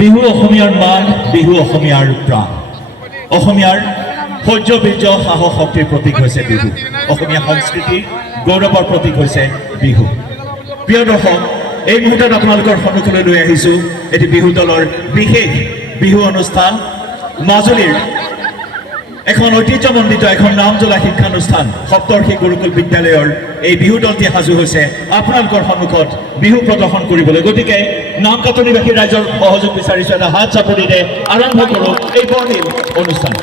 বিহু অসমীয়াৰ মান, বিহু অসমীয়াৰ প্ৰাণ। অসমীয়াৰ শৌৰ্য বীৰ্য সাহস শক্তিৰ প্ৰতীক হৈছে বিহু। অসমীয়া সংস্কৃতিৰ গৌৰৱৰ প্ৰতীক হৈছে বিহু। প্ৰিয় দৰ্শক, এই মুহূৰ্তত আপোনালোকৰ সন্মুখলৈ লৈ আহিছোঁ এটি বিহু দলৰ বিশেষ বিহু অনুষ্ঠান। মাজুলীৰ এখন ঐতিহ্যমণ্ডিত এখন নাম জ্বলা শিক্ষানুষ্ঠান সপ্তৰ্ষি গুৰুকুল বিদ্যালয়ৰ এই বিহু দলটি সাজু হৈছে আপোনালোকৰ সন্মুখত বিহু প্ৰদৰ্শন কৰিবলৈ। গতিকে নাম কাটনিবাসী ৰাইজৰ সহযোগ বিচাৰিছোঁ, এটা হাত চাপৰিৰে আৰম্ভ কৰোঁ এই বৰ্ণিল অনুষ্ঠান।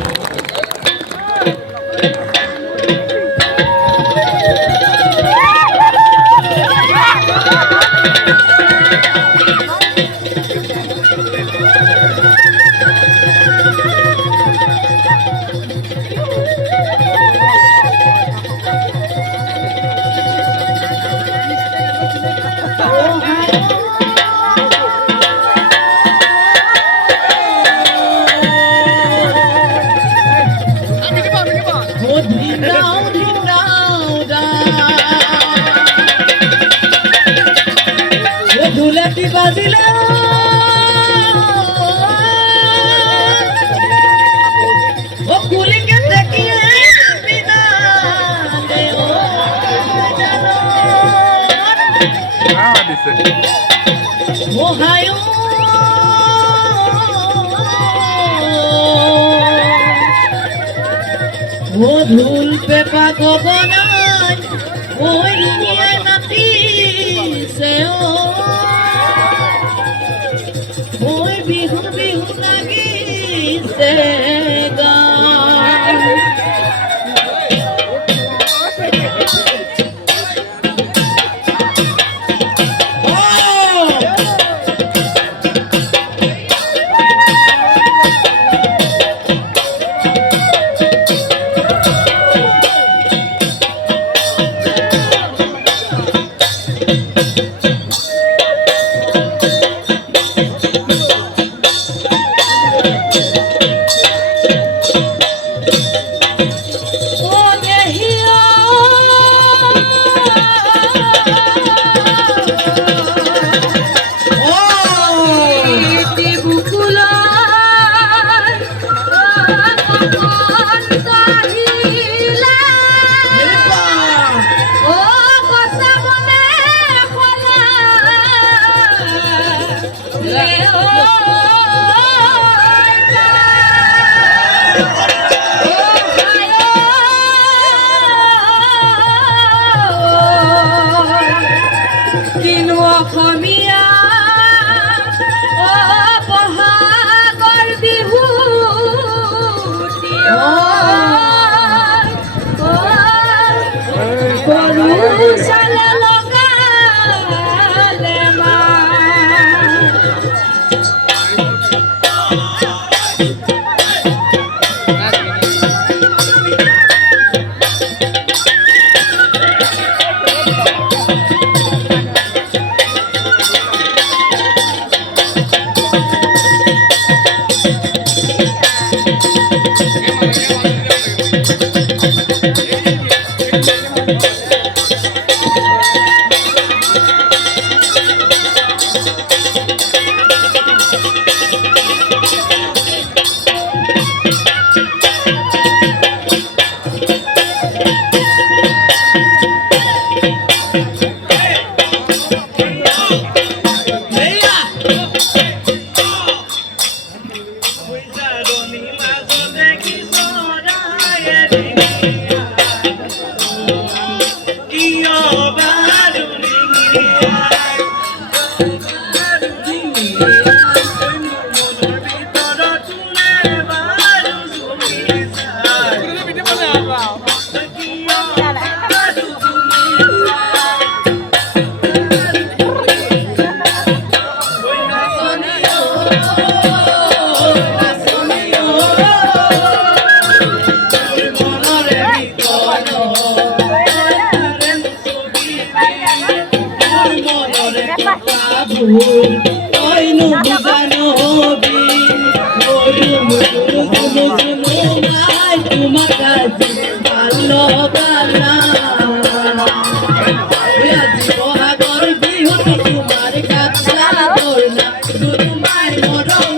ধুল পেপা গগনাই ওই নিয়ে নাচিছে ওই বিহু বিহু লাগিছে গান। তোমার কাছে তোর না শুধু মায়ের মরণ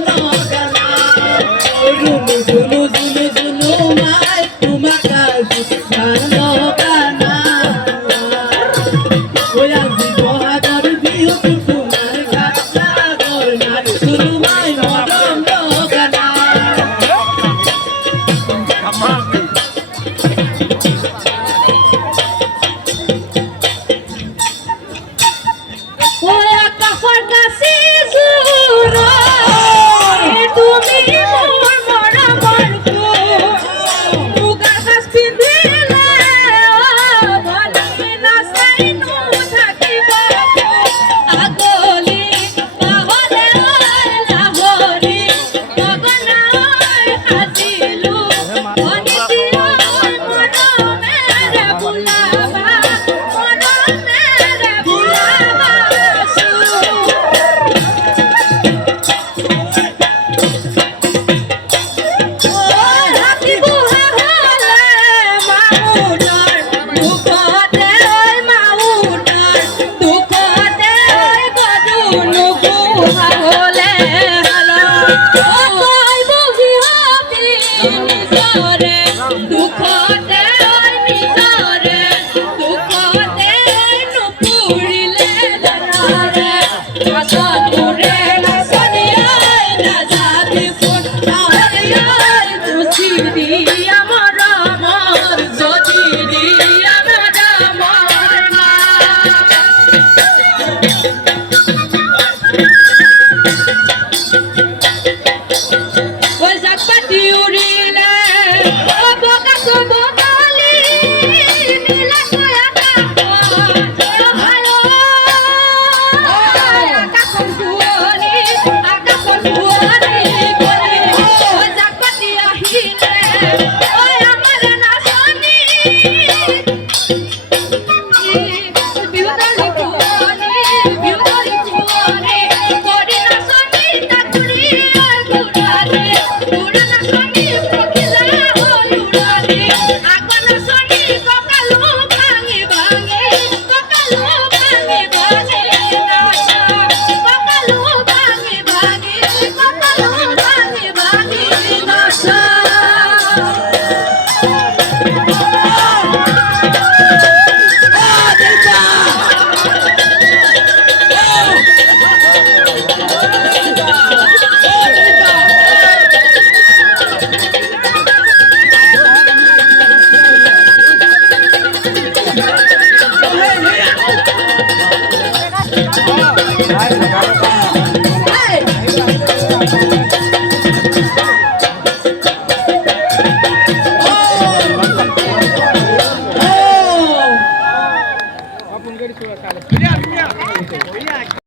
ঐ জাক পাতি উৰিলে ঐ বগা বগালি নীলা কয়া আকাশৰ শুৱনি কৰি ঐ জাক পাতি আহিলে ঐ আমাৰ নাচনী বিহুদালি শুৱনি কৰি নাচনী তাকুৰি গুৰালি গুৰা নাচনী পখিলা উৰালি আগৰ নাচনী কঁকালো ভাঙি ভাঙি কঁকালো ভাঙি ভাঙি নাচা কঁকালো ভাঙি ভাঙি কঁকালো ভাঙি ভাঙি নাচা